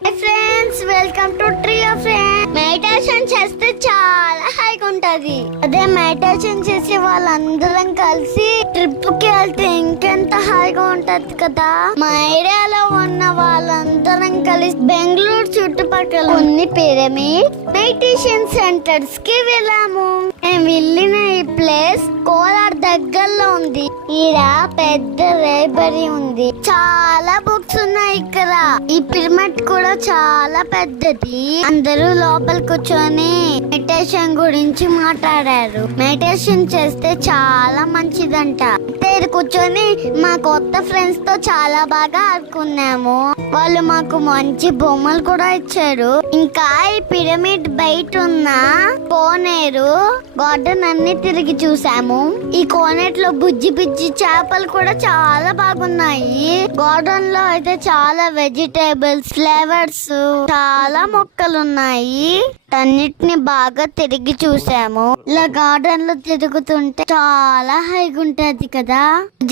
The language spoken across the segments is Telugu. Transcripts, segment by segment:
Friends, welcome to tree of friends. Meditation చేస్తే చాలా హాయిగా ఉంటది. అదే మెడిటేషన్ చేసే వాళ్ళందరం కలిసి ట్రిప్ కి వెళ్తే ఇంకెంత హాయిగా ఉంటది కదా. మా ఏరియాలో ఉన్న వాళ్ళందరం కలిసి బెంగళూరు చుట్టుపక్కల కొన్ని పిరమిడ్ మెడిటేషన్ సెంటర్స్ కి వెళ్ళాము. మేము వెళ్ళిన ఈ ప్లేస్ కోలార్ దగ్గరలో ఉంది. ఈడ పెద్ద లైబ్రరీ ఉంది, చాలా బుక్స్ ఉన్నాయి ఇక్కడ. ఈ పిరమిడ్ కూడా చాలా పెద్దది. అందరూ లోపల కూర్చొని మెడిటేషన్ గురించి మాట్లాడారు. మెడిటేషన్ చేస్తే చాలా మంచిదంట. ఇక్కడ కూర్చొని మా కొత్త ఫ్రెండ్స్ తో చాలా బాగా ఆడుకున్నాము. వాళ్ళు మాకు మంచి బొమ్మలు కూడా ఇచ్చారు. ఇంకా ఈ పిరమిడ్ బయట ఉన్న కోనేరు గార్డెన్ అన్ని తిరిగి చూసాము. ఈ కోనేట్లో బుజ్జి బుజ్జి చేపలు కూడా చాలా బాగున్నాయి. గార్డెన్ లో అయితే చాలా వెజిటేబుల్స్, ఫ్లేవర్స్, చాలా మొక్కలు ఉన్నాయి. అన్నిటిని బాగా తిరిగి చూసాము. ఇలా గార్డెన్ లో తిరుగుతుంటే చాలా హాయిగా ఉంటది కదా.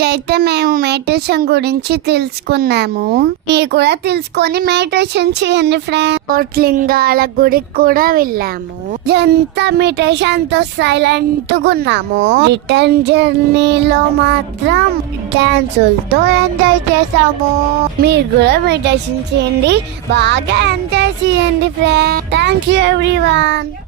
అయితే మేము మెడిటేషన్ గురించి తెలుసుకున్నాము. మీరు కూడా తెలుసుకొని మెడిటేషన్ చేయండి ఫ్రెండ్స్. కోట్లింగాల గుడికి కూడా వెళ్ళాము. ఎంత మెడిటేషన్ తో సైలెంట్ గా ఉన్నాము. రిటర్న్ జర్నీలో మాత్రం డాన్సులతో ఎంజాయ్ చేసాము. మీరు కూడా మెడిటేషన్ చేయండి, బాగా ఎంజాయ్ చేయండి ఫ్రెండ్స్. Thank you everyone.